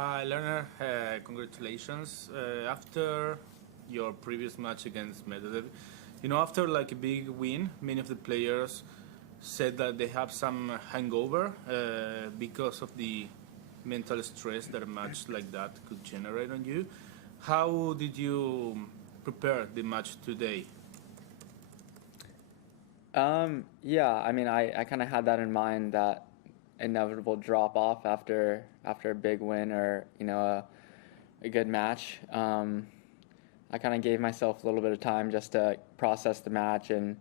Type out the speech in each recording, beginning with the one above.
Hi, Lerner. Congratulations. After your previous match against Medvedev, after like a big win, many of the players said that they have some hangover because of the mental stress that a match like that could generate on you. How did you prepare the match today? Yeah, I mean, I kind of had that in mind, that inevitable drop off after a big win or a good match. I kind of gave myself a little bit of time just to process the match and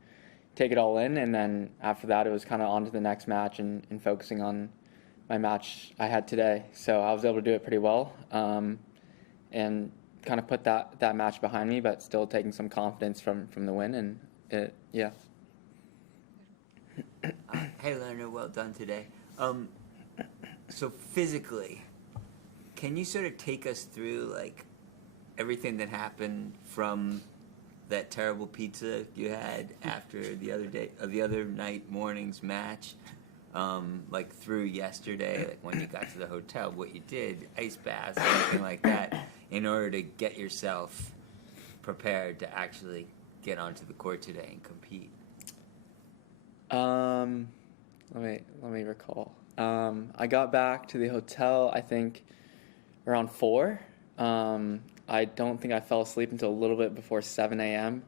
take it all in, and then after that, it was kind of on to the next match and focusing on my match I had today. So I was able to do it pretty well, and kind of put that match behind me, but still taking some confidence from the win, and yeah. Hey, Leonard, well done today. So physically, can you sort of take us through like everything that happened from that terrible pizza you had after the other morning's match, like through yesterday, like when you got to the hotel, what you did, ice baths, anything like that, in order to get yourself prepared to actually get onto the court today and compete? Let me recall. I got back to the hotel, I think, around 4. I don't think I fell asleep until a little bit before 7 a.m.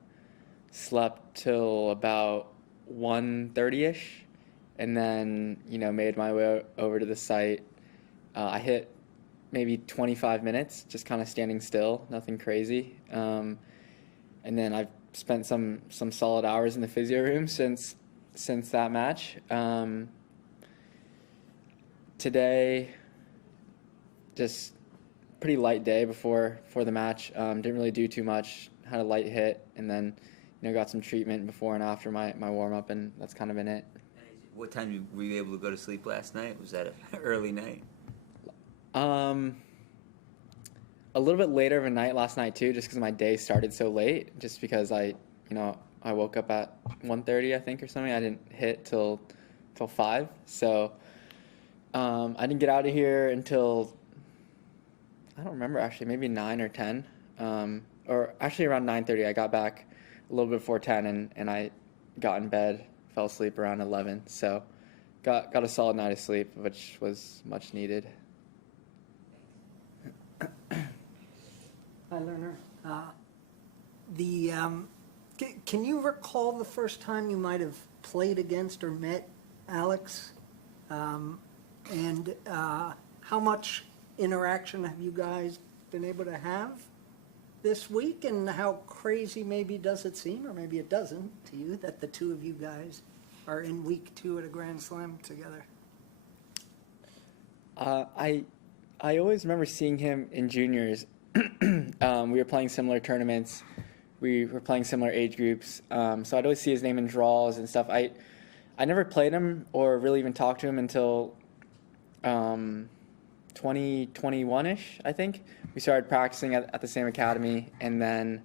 Slept till about 1:30ish, and then made my way over to the site. I hit maybe 25 minutes, just kind of standing still, nothing crazy. And then I've spent some solid hours in the physio room since that match. Today, just pretty light day before the match. Didn't really do too much. Had a light hit, and then got some treatment before and after my warm up, and that's kind of been it. What time were you able to go to sleep last night? Was that an early night? A little bit later of a night last night too, just because my day started so late. Just because I woke up at 1:30, I think, or something. I didn't hit till 5, so I didn't get out of here until, I don't remember actually, maybe 9 or 10, or actually around 9:30. I got back a little bit before 10, and I got in bed, fell asleep around 11. So got a solid night of sleep, which was much needed. Hi, Lerner. Can you recall the first time you might have played against or met Alex? And how much interaction have you guys been able to have this week? And how crazy maybe does it seem, or maybe it doesn't to you, that the two of you guys are in week 2 at a Grand Slam together? I always remember seeing him in juniors. We were playing similar tournaments. We were playing similar age groups. So I'd always see his name in draws and stuff. I never played him or really even talked to him until 2021-ish, I think. We started practicing at the same academy, and then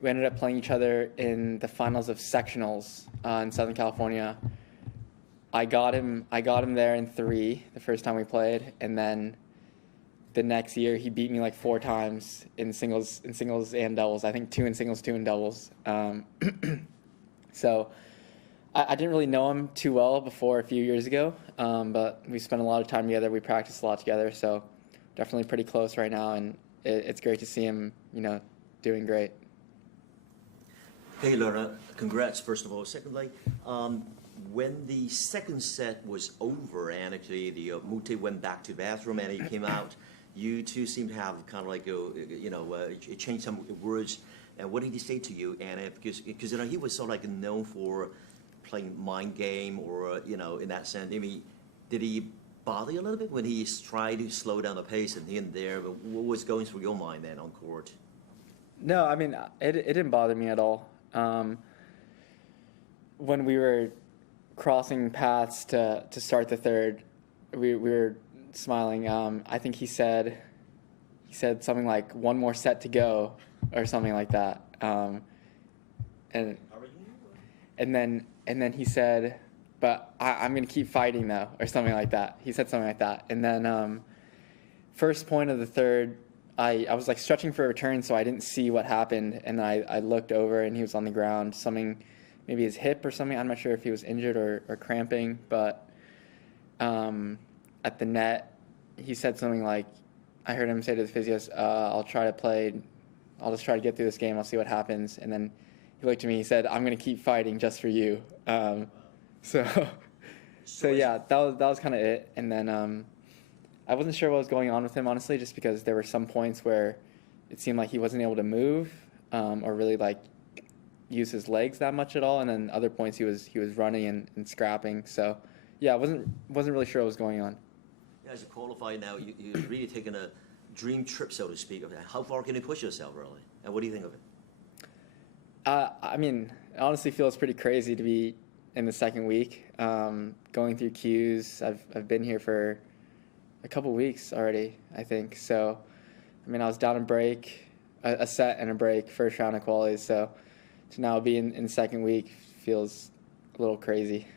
we ended up playing each other in the finals of sectionals in Southern California. I got him there in 3 the first time we played, and then the next year he beat me like 4 times in singles and doubles. I think 2 in singles, 2 in doubles. So I didn't really know him too well before a few years ago, but we spent a lot of time together. We practiced a lot together, so definitely pretty close right now, and it's great to see him, doing great. Hey, Laura, congrats, first of all. Secondly, when the second set was over and actually the Moutet went back to the bathroom and he came out, you two seem to have kind of like changed some words. And what did he say to you? And because he was sort of like known for playing mind game, or in that sense. I mean, did he bother you a little bit when he tried to slow down the pace and here and there? But what was going through your mind then on court? No, I mean, it didn't bother me at all. When we were crossing paths to start the third, we were smiling. I think he said something like "one more set to go" or something like that. And then he said, "But I'm going to keep fighting though," or something like that. He said something like that. And then first point of the third, I was like stretching for a return, so I didn't see what happened, and I looked over, and he was on the ground, something, maybe his hip or something. I'm not sure if he was injured or cramping, but at the net, he said something like, I heard him say to the physios, I'll just try to get through this game, I'll see what happens, and then he looked at me, he said, I'm going to keep fighting just for you. So yeah, that was kind of it, and then I wasn't sure what was going on with him, honestly, just because there were some points where it seemed like he wasn't able to move or really like use his legs that much at all, and then other points he was running and scrapping. So yeah, I wasn't really sure what was going on. Yeah, as a qualifier now, you've really taken a dream trip, so to speak. How far can you push yourself, really? And what do you think of it? I mean, it honestly feels pretty crazy to be in the second week, going through Qs. I've been here for a couple weeks already, I think. So, I mean, I was down a break, a set and a break, first round of qualies. So, to now be in the second week feels a little crazy.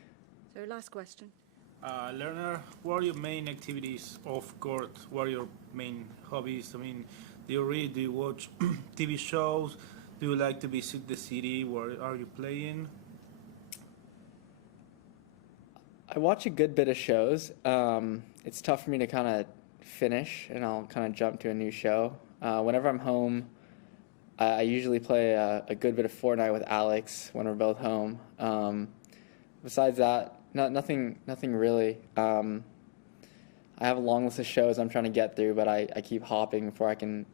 So, last question. Lerner, what are your main activities off court? What are your main hobbies? I mean, do you read? Do you watch TV shows? Do you like to visit the city? Where are you playing? I watch a good bit of shows. It's tough for me to kind of finish, and I'll kind of jump to a new show. Whenever I'm home, I usually play a good bit of Fortnite with Alex when we're both home. Besides that, nothing really. I have a long list of shows I'm trying to get through, but I keep hopping before I can,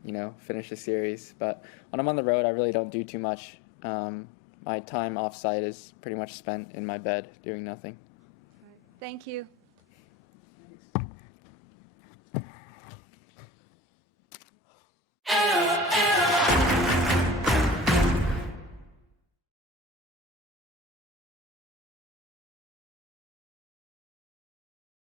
finish the series. But when I'm on the road, I really don't do too much. My time off-site is pretty much spent in my bed doing nothing. Thank you.